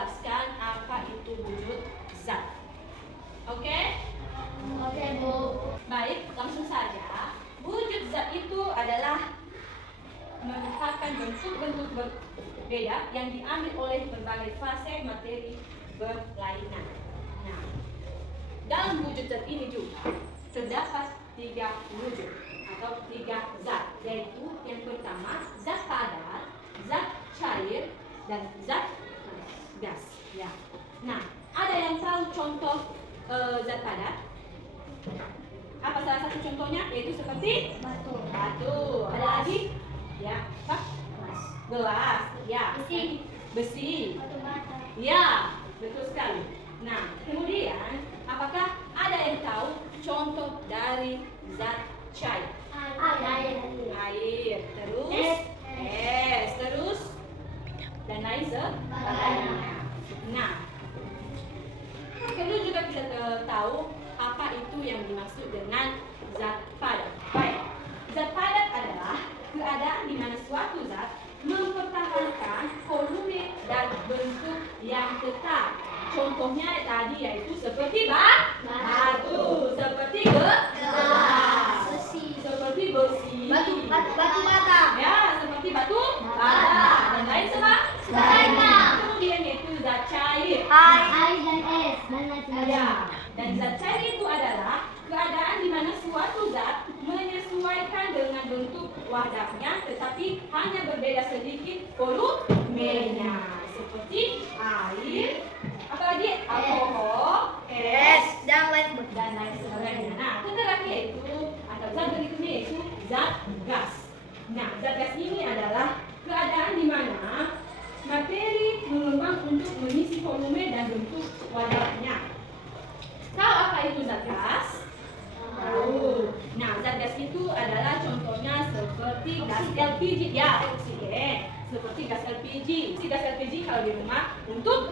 menjelaskan apa itu wujud zat. Oke? Oke, Bu. Baik, langsung saja. Wujud zat itu adalah merupakan bentuk-bentuk berbeda yang diambil oleh berbagai fase materi berlainan. Nah, dalam wujud zat ini juga terdapat 3 wujud atau 3 zat, yaitu yang pertama zat padat, zat cair, dan zat gas. Ya. Nah, ada yang tahu contoh zat padat? Apa salah satu contohnya? Yaitu seperti Batu. batu. Ada lagi? Ya, apa? Gelas. Ya. Besi. Besi. Batu bata. Ya, betul sekali. Nah, kemudian apakah ada yang tahu contoh dari zat cair? Air. Air, terus es, terus dan lain sebagainya. Nah, perlu juga kita tahu apa itu yang dimaksud dengan zat padat. Baik, zat padat adalah keadaan di mana suatu zat mempertahankan volume dan bentuk yang tetap. Contohnya tadi yaitu seperti batu, seperti gelas, seperti besi, Batu bata. ya, seperti batu bata dan lain sebagainya. Kemudian yaitu zat cair. Air dan es. Ya, dan zat cair itu adalah keadaan di mana suatu zat menyesuaikan dengan bentuk wadahnya tetapi hanya berbeda sedikit volumenya, seperti air, apalagi alkohol, es, Dan lain dan lain sebagainya. Nah, terakhir yaitu atau zat berikutnya yaitu zat gas. Nah, zat gas ini adalah keadaan di mana materi mengembang untuk mengisi volume dan bentuk wadahnya. Tahu apa itu zat gas? Tahu. Nah, zat gas itu adalah contohnya seperti gas LPG, ya, oksigen. Seperti gas LPG. Si gas LPG kalau di rumah untuk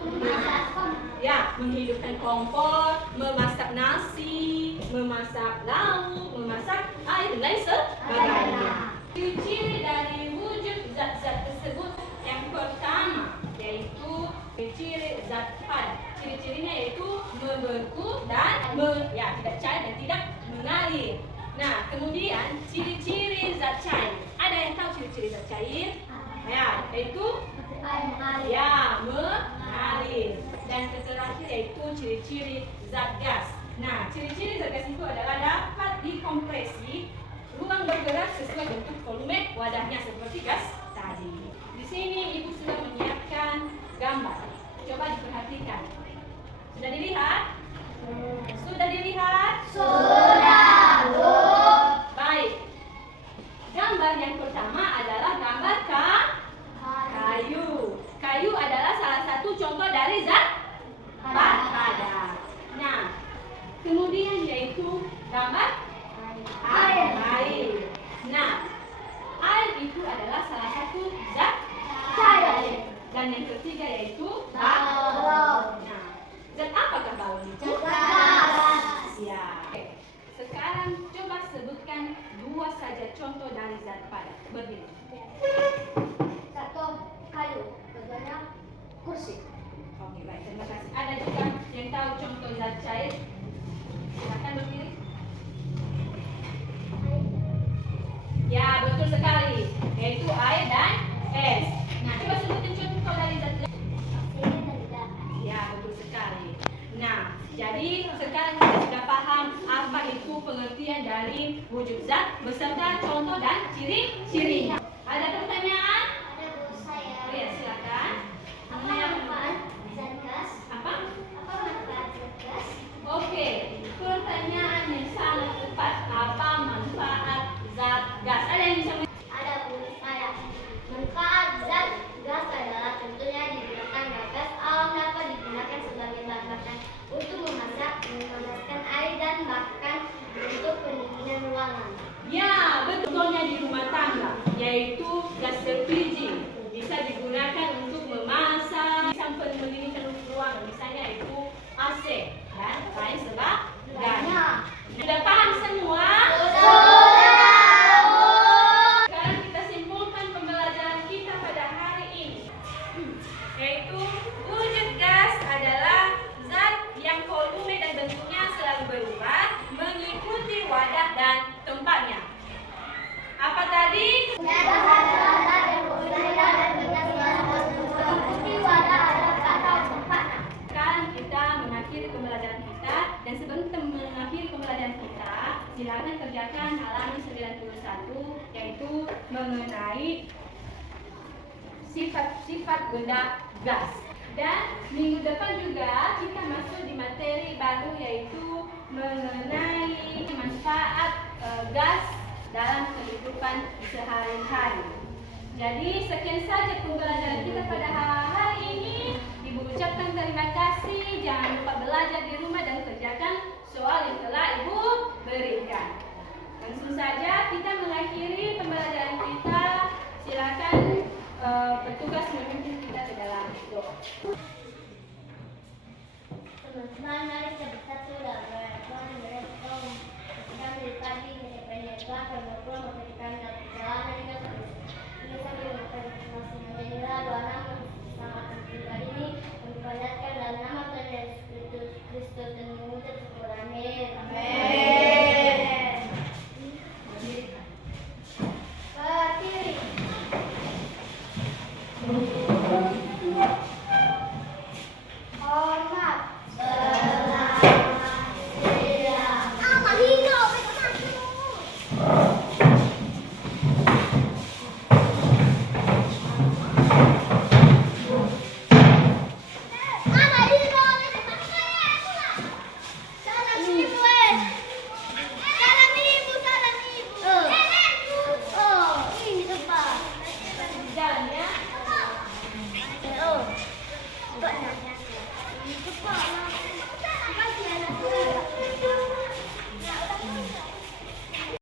ya, menghidupkan kompor, memasak nasi, memasak lauk, memasak air dan lain sebagainya. Ciri-ciri dari wujud zat-zat tersebut yang pertama yaitu ciri zat padat. Ciri-cirinya yaitu membeku dan tidak cair dan tidak mengalir. Nah, kemudian ciri-ciri zat cair. Ada yang tahu ciri-ciri zat cair? Ya, yaitu ya, mengalir. Dan terakhir yaitu ciri-ciri zat gas. Nah, ciri-ciri zat gas itu adalah dapat dikompresi, ruang bergerak sesuai bentuk volume wadahnya seperti gas tadi. Di sini Ibu sudah menyiapkan gambar. Coba diperhatikan. Sudah dilihat? Sudah dilihat? Sudah, Bu. Baik. Gambar yang pertama adalah gambar kayu. Kayu adalah salah satu contoh dari zat padat. Nah, kemudian yaitu gambar air. Nah, air itu adalah salah satu zat cair. Dan yang ketiga yaitu balon. Nah, zat apakah balon itu? Ya. Sekarang coba sebutkan 2 saja contoh dari zat padat. Berdiri. Satu kayu, keduanya kursi. Oke, baik. Terima kasih. Ada juga yang tahu contoh zat cair? Silakan berdiri. Ya, betul sekali. Yaitu air dan es. Nah, coba sebutin contoh dari zat cair. Ya, betul sekali. Nah, jadi sekarang kita sudah paham apa itu pengertian dari wujud zat beserta contoh dan ciri-cirinya. Ada pertanyaan? Ada Bu saya. Oh ya, silakan. Apa manfaat zat gas? Apa? Apa manfaat zat gas? Oke, pertanyaan yang sangat tepat. Apa manfaat zat gas? Ada yang bisa Ada Bu saya. Manfaat zat gas adalah tentunya digunakan gas alam dapat digunakan sebagai bahan bakar untuk memasak, memanaskan air dan bahkan untuk pendinginan ruangan. Ya, betulnya di rumah tangga, yaitu silakan kerjakan halaman 91, yaitu mengenai sifat-sifat benda gas. Dan minggu depan juga kita masuk di materi baru, yaitu mengenai manfaat gas dalam kehidupan sehari-hari. Jadi sekian saja pembelajaran kita pada hari ini. Ibu ucapkan terima kasih. Jangan lupa belajar di rumah dan kerjakan soal yang telah Ibu berikan. Langsung saja kita mengakhiri pembelajaran kita. Silakan petugas memimpin kita ke dalam doa. Teman-teman, mari kita bersatu dalam Tuhan yang berkata, ketika dari pagi mencapai Tuhan akan berpulang memberikan dalam perjalanan hingga terus. Ini sambil berterima menjadilah doa nama sama hari ini memperlihatkan dalam nama Tuhan Yesus Kristus dan mengucap syukur. Amin. Amin. Ke kiri. Hormat. Jalan ya.